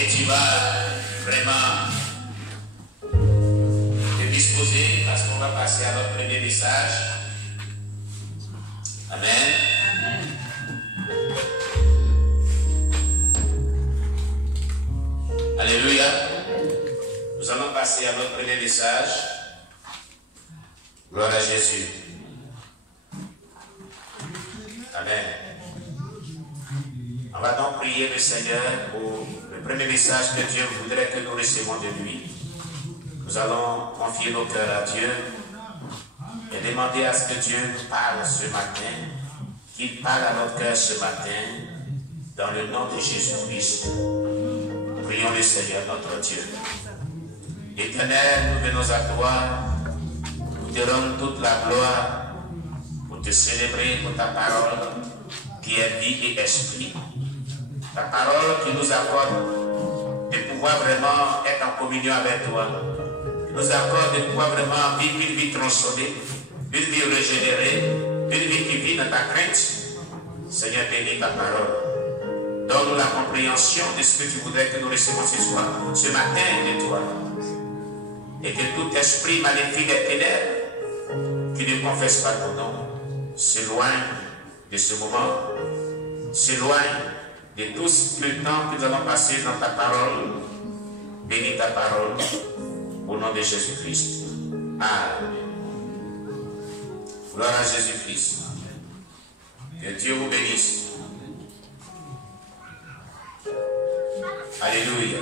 Et tu vas vraiment te disposer parce qu'on va passer à notre premier message. Amen. Alléluia. Nous allons passer à notre premier message. Gloire à Jésus. Amen. On va donc prier le Seigneur pour le premier message que Dieu voudrait que nous recevions de lui. Nous allons confier nos cœurs à Dieu et demander à ce que Dieu nous parle ce matin, qu'il parle à notre cœur ce matin, dans le nom de Jésus-Christ. Prions le Seigneur notre Dieu. Éternel, nous venons à toi, nous te rendons toute la gloire pour te célébrer pour ta parole qui est vie et esprit. Ta parole qui nous accorde de pouvoir vraiment être en communion avec toi, qui nous accorde de pouvoir vraiment vivre une vie transformée, une vie régénérée, une vie qui vit dans ta crainte. Seigneur, bénis ta parole. Donne-nous la compréhension de ce que tu voudrais que nous recevions ce matin de toi. Et que tout esprit maléfique et ténèbres qui ne confesse pas ton nom s'éloigne de ce moment, s'éloigne de tout le temps que nous allons passer dans ta parole. Bénis ta parole au nom de Jésus-Christ. Amen. Gloire à Jésus-Christ. Que Dieu vous bénisse. Alléluia.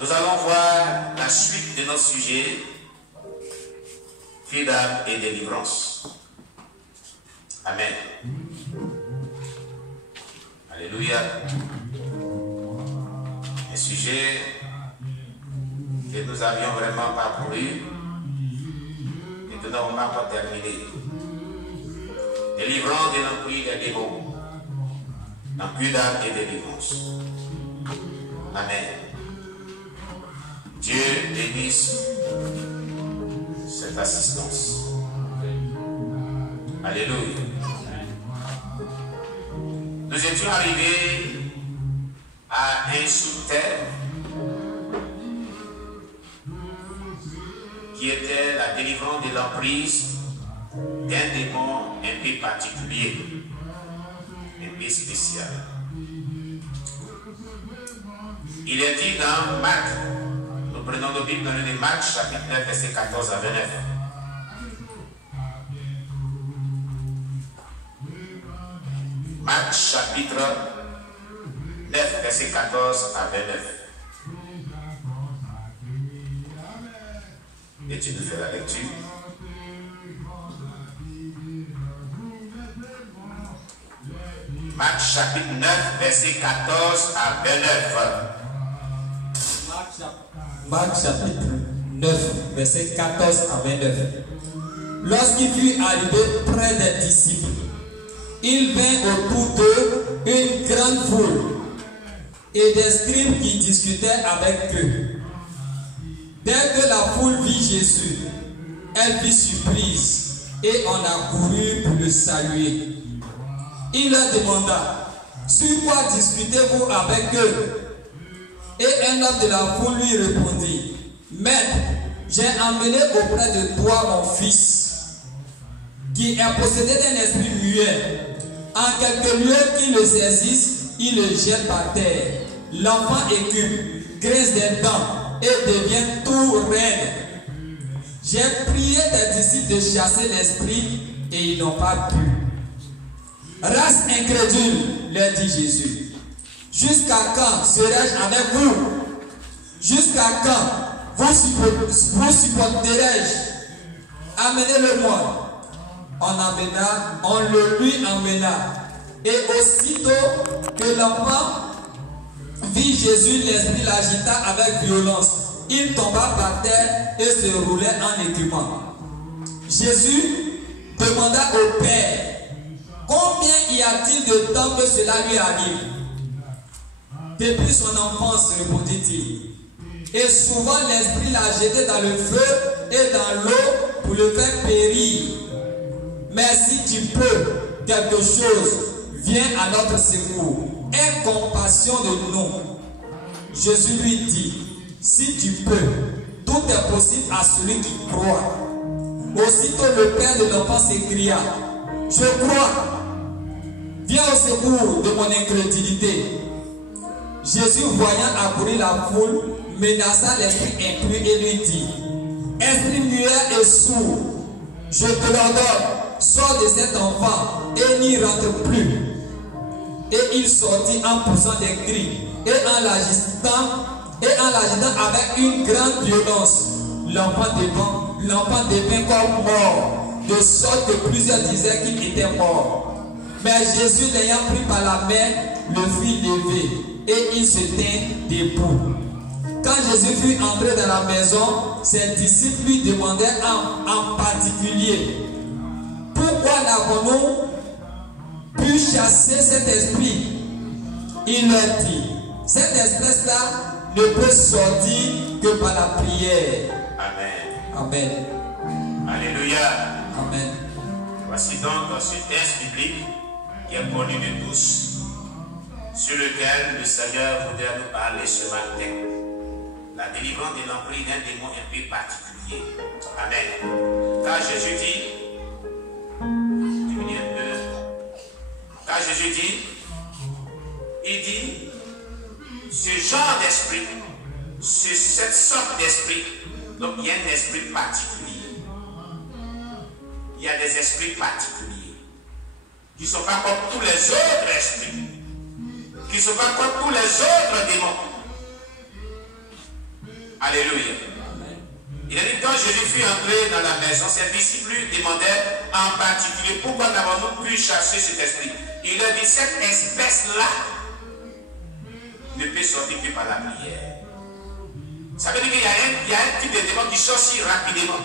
Nous allons voir la suite de notre sujet, cri d'âme et délivrance. Amen. Alléluia. Un sujet que nous avions vraiment parcouru et que nous n'avons pas encore terminé. Délivrance de l'emprise des démons. L'emprise d'âme et délivrance. Amen. Dieu bénisse cette assistance. Alléluia. Nous étions arrivés à un sous-thème qui était la délivrance de l'emprise d'un démon un peu particulier, un peu spécial. Il est dit dans Marc, nous prenons nos Bibles dans le livre de Marc, chapitre 9, verset 14 à 29. Marc, chapitre 9, verset 14 à 29. Et tu nous fais la lecture. Marc, chapitre 9, verset 14 à 29. Marc chapitre 9, verset 14 à 29. Lorsqu'il fut arrivé près des disciples, il vint autour d'eux une grande foule et des scribes qui discutaient avec eux. Dès que la foule vit Jésus, elle fut surprise et on accourut pour le saluer. Il leur demanda: sur quoi discutez-vous avec eux? Et un homme de la foule lui répondit: Maître, j'ai emmené auprès de toi mon fils, qui est possédé d'un esprit muet. En quelque lieu qu'il le saisisse, il le jette par terre. L'enfant écume, grince des dents et devient tout raide. J'ai prié des disciples de chasser l'esprit et ils n'ont pas pu. Race incrédule, leur dit Jésus. Jusqu'à quand serai-je avec vous? Jusqu'à quand vous supporterai-je? Amenez-le-moi. On le lui emmena. Et aussitôt que l'enfant vit Jésus, l'esprit l'agita avec violence. Il tomba par terre et se roulait en écumant. Jésus demanda au Père: combien y a-t-il de temps que cela lui arrive? Depuis son enfance, répondit-il. Et souvent l'esprit l'a jeté dans le feu et dans l'eau pour le faire périr. Mais si tu peux quelque chose, viens à notre secours. Aie compassion de nous. Jésus lui dit, si tu peux, tout est possible à celui qui croit. Aussitôt le père de l'enfant s'écria, je crois, viens au secours de mon incrédulité. Jésus, voyant accourir la foule, menaça l'esprit impur et lui dit, esprit muet et sourd, je te l'ordonne, sors de cet enfant et n'y rentre plus. Et il sortit en poussant des cris et en l'agitant avec une grande violence. L'enfant devint comme mort, de sorte que plusieurs disaient qu'il était mort. Mais Jésus, l'ayant pris par la main, le fit lever et il se tint debout. Quand Jésus fut entré dans la maison, ses disciples lui demandèrent en particulier, pourquoi n'avons-nous pu chasser cet esprit? Il leur dit, cette espèce-là ne peut sortir que par la prière. Amen. Amen. Alléluia. Amen. Voici donc ce texte biblique qui est connu de tous, sur lequel le Seigneur voudrait nous parler ce matin. La délivrance de l'emprise d'un démon un peu particulier. Amen. Car Jésus dit, il dit, ce genre d'esprit, cette sorte d'esprit, donc il y a un esprit particulier. Il y a des esprits particuliers qui ne sont pas comme tous les autres esprits, qui ne sont pas comme tous les autres démons. Alléluia. Il a dit, quand Jésus fut entré dans la maison, ses disciples lui demandaient en particulier pourquoi n'avons-nous pu chasser cet esprit. Il leur dit, cette espèce-là ne peut sortir que par la prière. Ça veut dire qu'il y a un type de démon qui sort si rapidement.